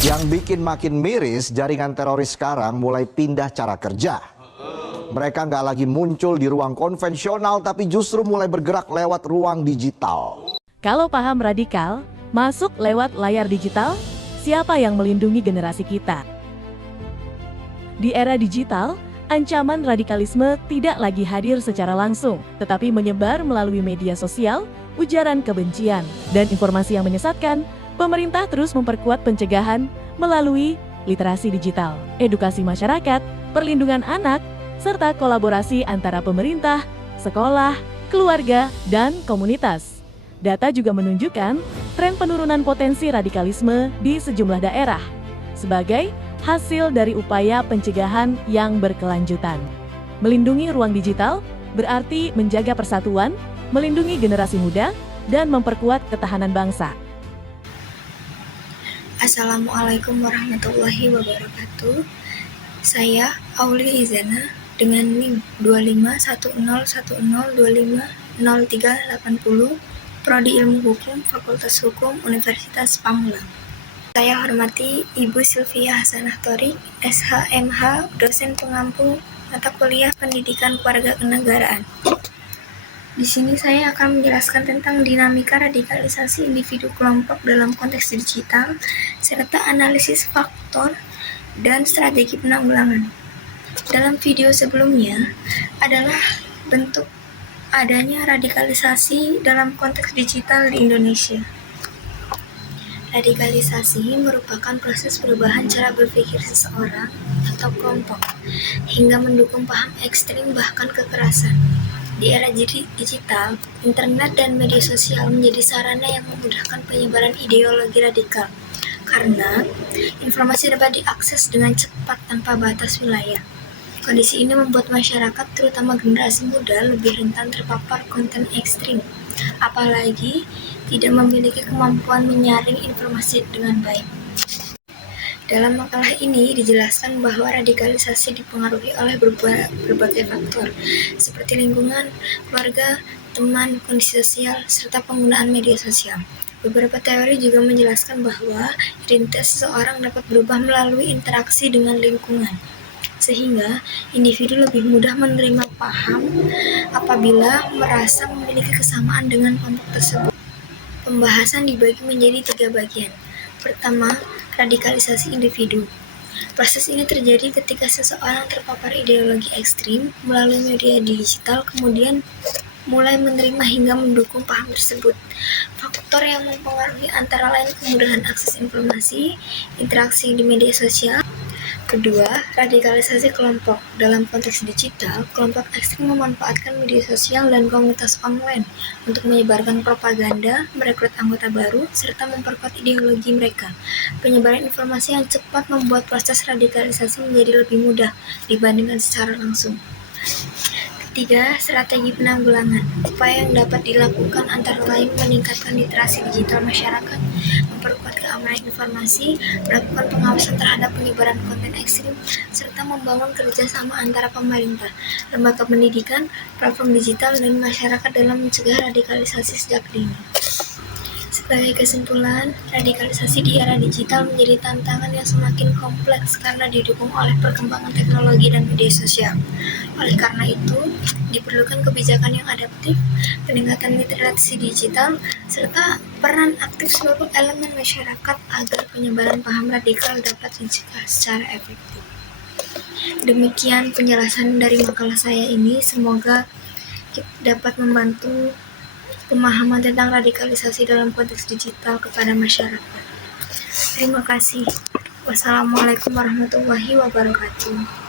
Yang bikin makin miris, jaringan teroris sekarang mulai pindah cara kerja. Mereka nggak lagi muncul di ruang konvensional, tapi justru mulai bergerak lewat ruang digital. Kalau paham radikal masuk lewat layar digital, siapa yang melindungi generasi kita? Di era digital, ancaman radikalisme tidak lagi hadir secara langsung, tetapi menyebar melalui media sosial, ujaran kebencian, dan informasi yang menyesatkan. Pemerintah terus memperkuat pencegahan melalui literasi digital, edukasi masyarakat, perlindungan anak, serta kolaborasi antara pemerintah, sekolah, keluarga, dan komunitas. Data juga menunjukkan tren penurunan potensi radikalisme di sejumlah daerah sebagai hasil dari upaya pencegahan yang berkelanjutan. Melindungi ruang digital berarti menjaga persatuan, melindungi generasi muda, dan memperkuat ketahanan bangsa. Assalamualaikum warahmatullahi wabarakatuh. Saya Aulia Izana dengan NIM 251010250380, Prodi Ilmu Hukum, Fakultas Hukum, Universitas Pamulang. Saya hormati Ibu Sylvia Hasanah Thorik, SHMH, dosen pengampu mata kuliah Pendidikan Keluarga Kenegaraan. Di sini saya akan menjelaskan tentang dinamika radikalisasi individu kelompok dalam konteks digital, serta analisis faktor dan strategi penanggulangan. Dalam video sebelumnya adalah bentuk adanya radikalisasi dalam konteks digital di Indonesia. Radikalisasi merupakan proses perubahan cara berpikir seseorang atau kelompok hingga mendukung paham ekstrim bahkan kekerasan. Di era digital, internet dan media sosial menjadi sarana yang memudahkan penyebaran ideologi radikal karena informasi dapat diakses dengan cepat tanpa batas wilayah. Kondisi ini membuat masyarakat, terutama generasi muda, lebih rentan terpapar konten ekstrim, apalagi tidak memiliki kemampuan menyaring informasi dengan baik. Dalam makalah ini dijelaskan bahwa radikalisasi dipengaruhi oleh berbagai faktor, seperti lingkungan, keluarga, teman, kondisi sosial, serta penggunaan media sosial. Beberapa teori juga menjelaskan bahwa identitas seseorang dapat berubah melalui interaksi dengan lingkungan, sehingga individu lebih mudah menerima paham apabila merasa memiliki kesamaan dengan kelompok tersebut. Pembahasan dibagi menjadi 3 bagian. Pertama, radikalisasi individu. Proses ini terjadi ketika seseorang terpapar ideologi ekstrim melalui media digital, kemudian mulai menerima hingga mendukung paham tersebut. Faktor yang mempengaruhi antara lain kemudahan akses informasi, interaksi di media sosial. Kedua, radikalisasi kelompok. Dalam konteks digital, kelompok ekstrem memanfaatkan media sosial dan komunitas online untuk menyebarkan propaganda, merekrut anggota baru, serta memperkuat ideologi mereka. Penyebaran informasi yang cepat membuat proses radikalisasi menjadi lebih mudah dibandingkan secara langsung. Ketiga, strategi penanggulangan. Upaya yang dapat dilakukan antara lain meningkatkan literasi digital masyarakat, memperkuat keamanan informasi, melakukan pengawasan terhadap penyebaran konten ekstrim, serta membangun kerjasama antara pemerintah, lembaga pendidikan, platform digital, dan masyarakat dalam mencegah radikalisasi sejak dini. Sebagai kesimpulan, radikalisasi di era digital menjadi tantangan yang semakin kompleks karena didukung oleh perkembangan teknologi dan media sosial. Oleh karena itu, diperlukan kebijakan yang adaptif, peningkatan literasi digital, serta peran aktif seluruh elemen masyarakat agar penyebaran paham radikal dapat dicegah secara efektif. Demikian penjelasan dari makalah saya ini, semoga dapat membantu pemahaman tentang radikalisasi dalam konteks digital kepada masyarakat. Terima kasih. Wassalamualaikum warahmatullahi wabarakatuh.